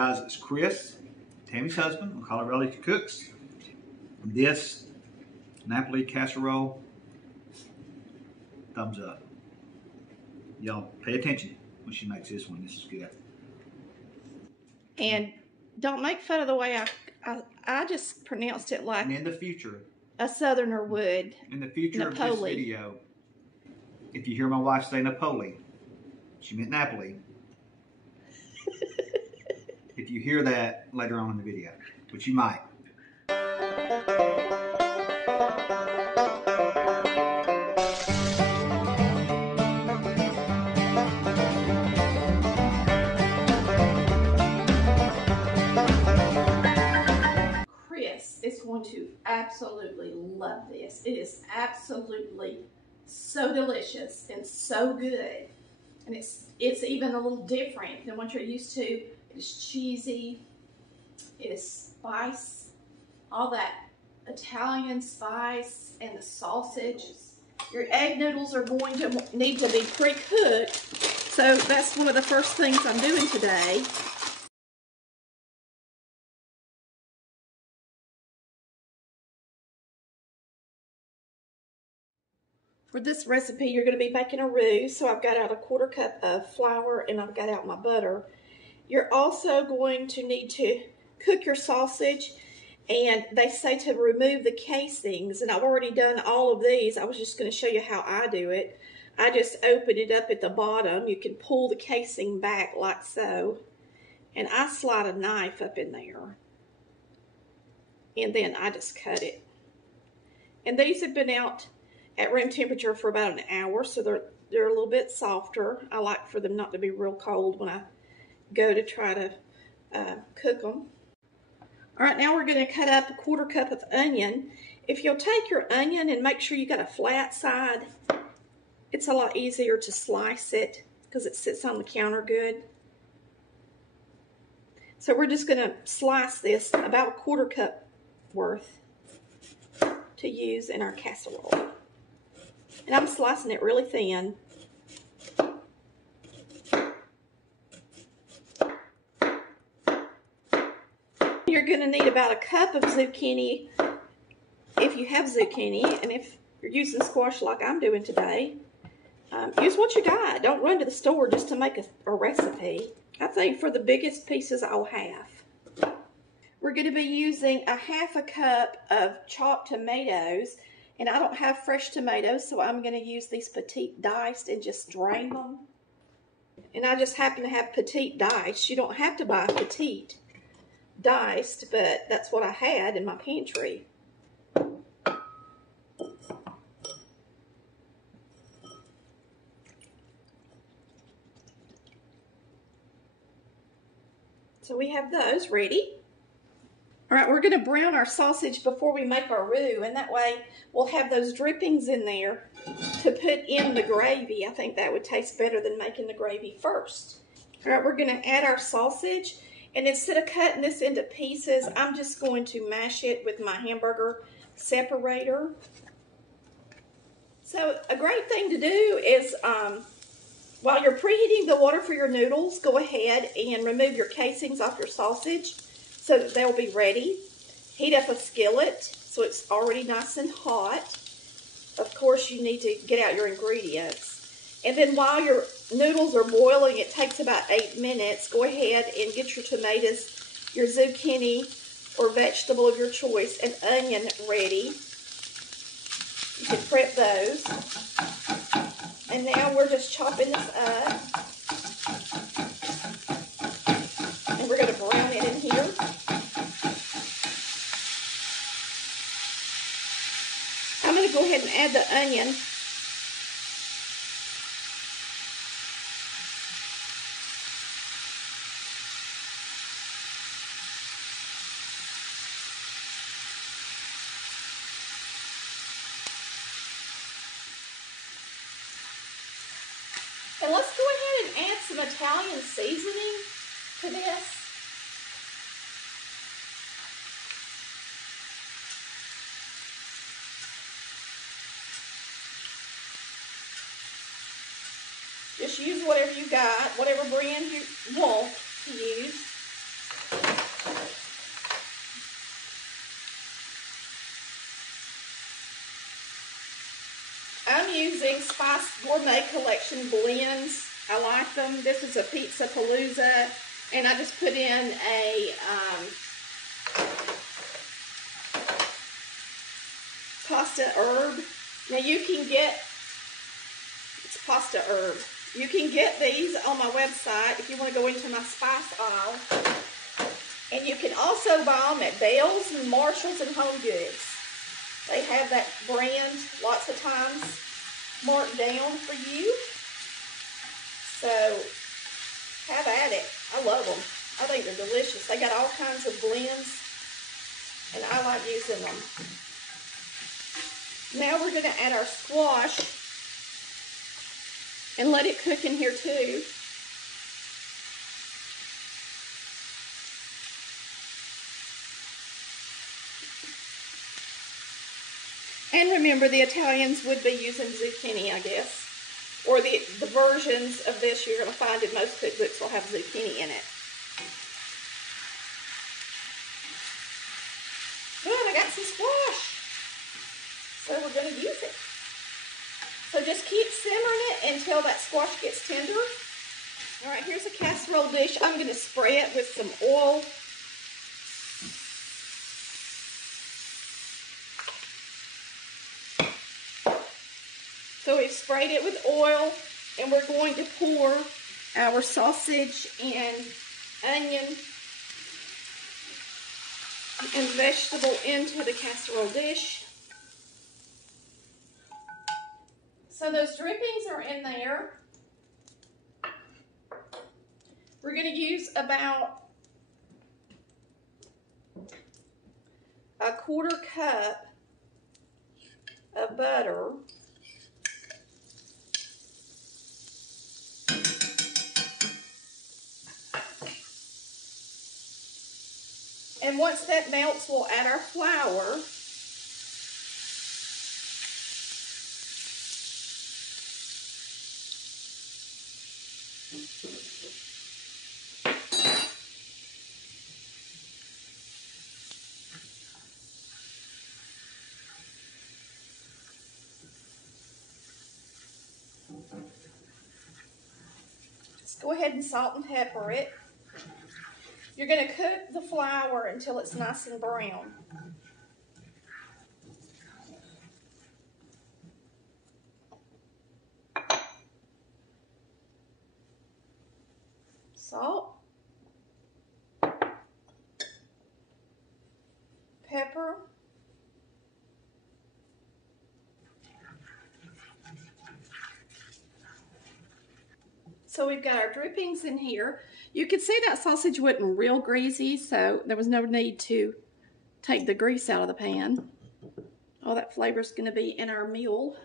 guys, it's Chris, Tammy's husband on Colorado Cooks. This Napoli Casserole, thumbs up. Y'all pay attention when she makes this one. This is good. And don't make fun of the way I just pronounced it like and in the future, a Southerner would. In the future Napoli. of this video, if you hear my wife say Napoli, she meant Napoli. If you hear that later on in the video, which you might. Chris is going to absolutely love this. It is absolutely so delicious and so good. And it's even a little different than what you're used to. It is cheesy. It is spice. All that Italian spice and the sausage. Your egg noodles are going to need to be pre-cooked. So that's one of the first things I'm doing today. For this recipe, you're going to be making a roux. So I've got out a 1/4 cup of flour and I've got out my butter. You're also going to need to cook your sausage, and they say to remove the casings, and I've already done all of these. I was just going to show you how I do it. I just open it up at the bottom. You can pull the casing back like so, and I slide a knife up in there, and then I just cut it. And these have been out at room temperature for about an hour, so they're a little bit softer. I like for them not to be real cold when I go to try to cook them. All right, now we're going to cut up a 1/4 cup of onion. If you'll take your onion and make sure you got a flat side, it's a lot easier to slice it because it sits on the counter good. So we're just going to slice this about a 1/4 cup worth to use in our casserole. And I'm slicing it really thin. You're going to need about a cup of zucchini if you have zucchini, and if you're using squash like I'm doing today, use what you got. Don't run to the store just to make a recipe. I think for the biggest pieces I'll have. We're going to be using a 1/2 cup of chopped tomatoes, and I don't have fresh tomatoes, so I'm going to use these petite diced and just drain them. And I just happen to have petite diced. You don't have to buy petite diced, but that's what I had in my pantry. So we have those ready. All right, we're going to brown our sausage before we make our roux, and that way we'll have those drippings in there to put in the gravy. I think that would taste better than making the gravy first. All right, we're going to add our sausage, and instead of cutting this into pieces, I'm just going to mash it with my hamburger separator. So a great thing to do is while you're preheating the water for your noodles, go ahead and remove your casings off your sausage so that they'll be ready. Heat up a skillet so it's already nice and hot. Of course, you need to get out your ingredients. And then while your noodles are boiling, it takes about 8 minutes, go ahead and get your tomatoes, your zucchini, or vegetable of your choice, and onion ready. You can prep those. And now we're just chopping this up. And we're going to brown it in here. I'm going to go ahead and add the onion. And let's go ahead and add some Italian seasoning to this. Just use whatever you got, whatever brand you want to use. Spice Gourmet Collection blends. I like them. This is a Pizza Palooza, and I just put in a pasta herb. Now you can get, it's pasta herb. You can get these on my website if you want to go into my spice aisle. And you can also buy them at Bell's and Marshall's and Home Goods. They have that brand lots of times marked down for you. So have at it. I love them. I think they're delicious. They got all kinds of blends, and I like using them. Now we're going to add our squash and let it cook in here too. And remember, the Italians would be using zucchini, I guess. Or the versions of this you're going to find in most cookbooks will have zucchini in it. Good, I got some squash. So we're going to use it. So just keep simmering it until that squash gets tender. All right, here's a casserole dish. I'm going to spray it with some oil. So we've sprayed it with oil, and we're going to pour our sausage and onion and vegetable into the casserole dish. So those drippings are in there. We're going to use about a 1/4 cup of butter. And once that melts, we'll add our flour. Just go ahead and salt and pepper it. You're going to cook the flour until it's nice and brown. Salt, pepper, so we've got our drippings in here. You can see that sausage wasn't real greasy, so there was no need to take the grease out of the pan. All that flavor is going to be in our meal.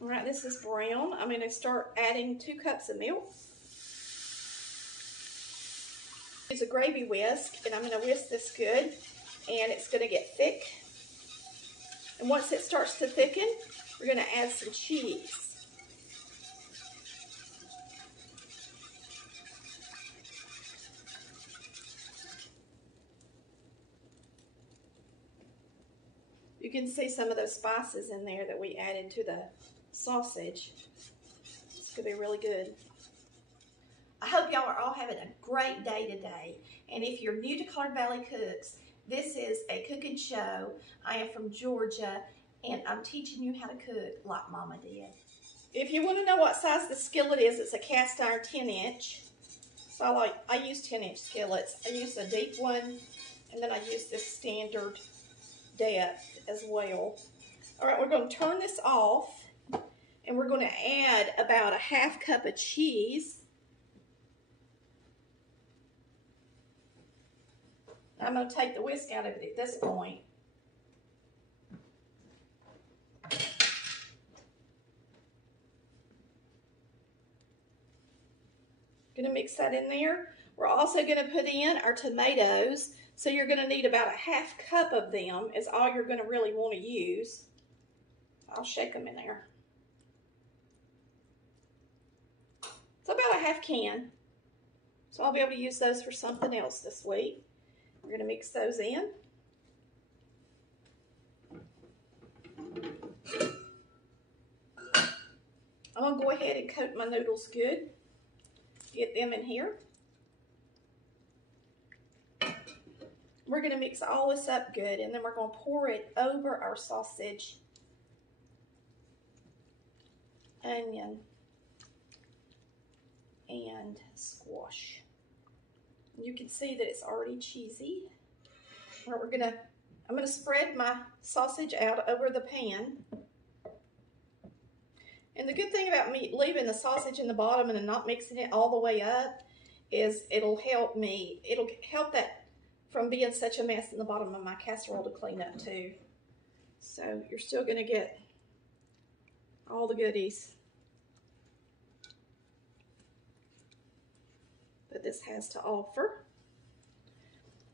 All right, this is brown. I'm going to start adding 2 cups of milk. Use a gravy whisk, and I'm going to whisk this good, and it's going to get thick. And once it starts to thicken, we're going to add some cheese. You can see some of those spices in there that we added to the sausage. It's going to be really good. I hope y'all are all having a great day today. And if you're new to Collard Valley Cooks, this is a cooking show. I am from Georgia, and I'm teaching you how to cook like Mama did. If you want to know what size the skillet is, it's a cast iron 10-inch. So I use 10-inch skillets. I use a deep one, and then I use this standard depth as well. All right, we're going to turn this off, and we're going to add about a 1/2 cup of cheese. I'm going to take the whisk out of it at this point. Going to mix that in there. We're also going to put in our tomatoes. So you're going to need about a 1/2 cup of them is all you're going to really want to use. I'll shake them in there. So about a 1/2 can. So I'll be able to use those for something else this week. We're going to mix those in. going to go ahead and coat my noodles good. Get them in here. We're going to mix all this up good, and then we're going to pour it over our sausage, onion, and squash. You can see that it's already cheesy. I'm going to spread my sausage out over the pan. And the good thing about me leaving the sausage in the bottom and not mixing it all the way up is it'll help that from being such a mess in the bottom of my casserole to clean up too. So you're still going to get all the goodies that this has to offer.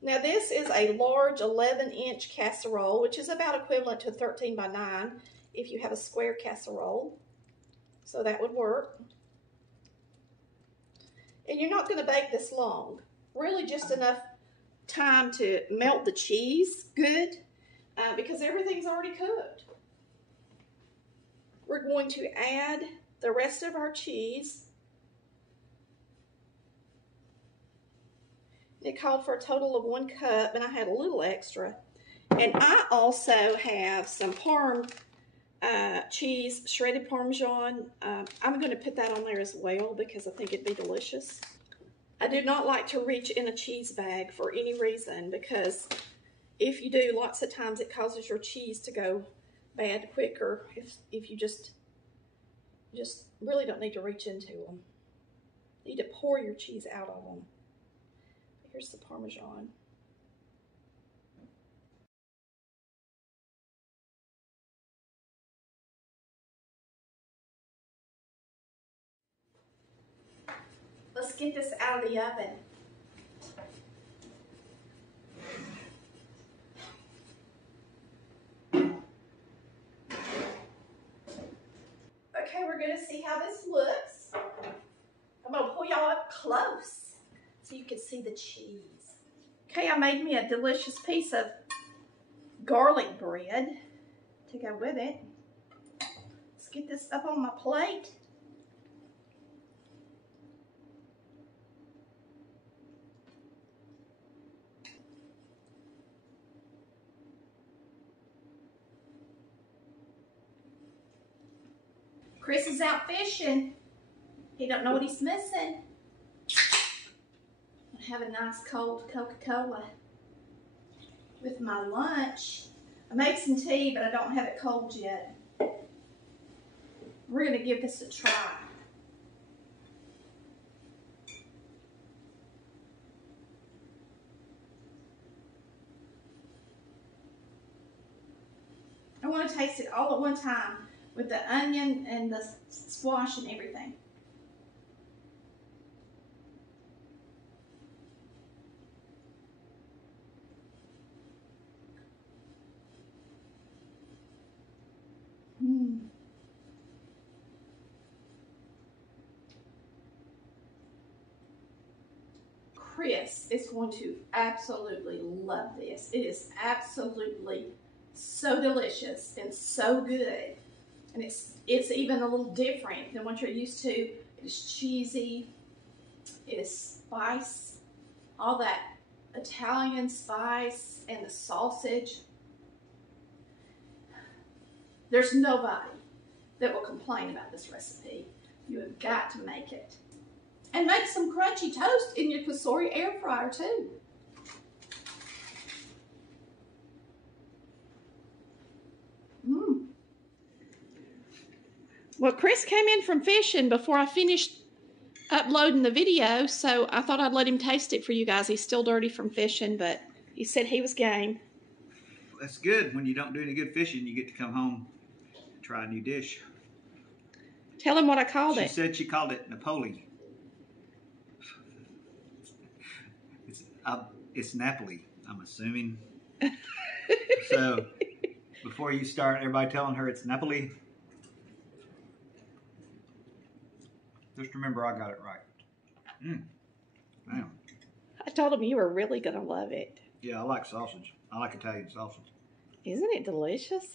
Now this is a large 11-inch casserole, which is about equivalent to a 13 by 9 if you have a square casserole. So that would work. And you're not going to bake this long. Really just enough time to melt the cheese good because everything's already cooked. We're going to add the rest of our cheese. It called for a total of 1 cup, and I had a little extra. And I also have some Parm cheese, shredded Parmesan. I'm going to put that on there as well because I think it'd be delicious. I do not like to reach in a cheese bag for any reason because if you do, lots of times it causes your cheese to go bad quicker if you just really don't need to reach into them. You need to pour your cheese out of them. Here's the Parmesan. Let's get this out of the oven. Okay, we're going to see how this looks. I'm going to pull y'all up close so you can see the cheese. Okay, I made me a delicious piece of garlic bread to go with it. Let's get this up on my plate. Chris is out fishing. He don't know what he's missing. I have a nice cold Coca-Cola with my lunch. I made some tea, but I don't have it cold yet. We're going to give this a try. I want to taste it all at one time with the onion and the squash and everything. Chris is going to absolutely love this. It is absolutely so delicious and so good. And it's even a little different than what you're used to. It is cheesy. It is spice. All that Italian spice and the sausage. There's nobody that will complain about this recipe. You have got to make it. And make some crunchy toast in your Casserole air fryer too. Well, Chris came in from fishing before I finished uploading the video, so I thought I'd let him taste it for you guys. He's still dirty from fishing, but he said he was game. That's good. When you don't do any good fishing, you get to come home and try a new dish. Tell him what I called it. She said she called it Napoli. It's Napoli, I'm assuming. So, before you start everybody telling her it's Napoli, just remember I got it right. Man. I told him you were really going to love it. Yeah, I like sausage. I like Italian sausage. Isn't it delicious?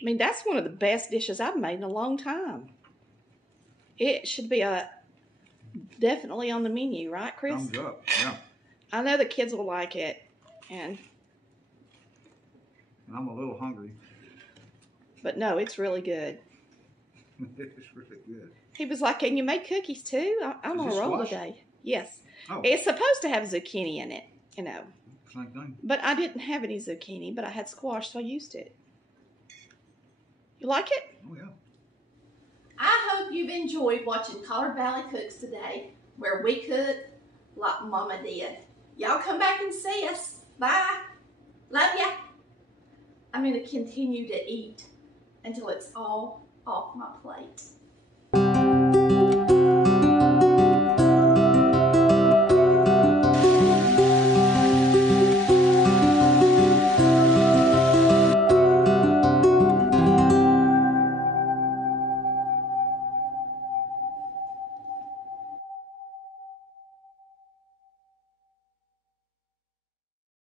I mean, that's one of the best dishes I've made in a long time. It should be definitely on the menu, right, Chris? Thumbs up, yeah. I know the kids will like it, and I'm a little hungry. But no, it's really good. It's really good. He was like, "Can you make cookies too?" I'm on a roll today. Yes. Oh. It's supposed to have zucchini in it, you know. Same thing. But I didn't have any zucchini, but I had squash, so I used it. You like it? Oh, yeah. I hope you've enjoyed watching Collard Valley Cooks today, where we cook like Mama did. Y'all come back and see us. Bye. Love ya. I'm going to continue to eat until it's all off my plate.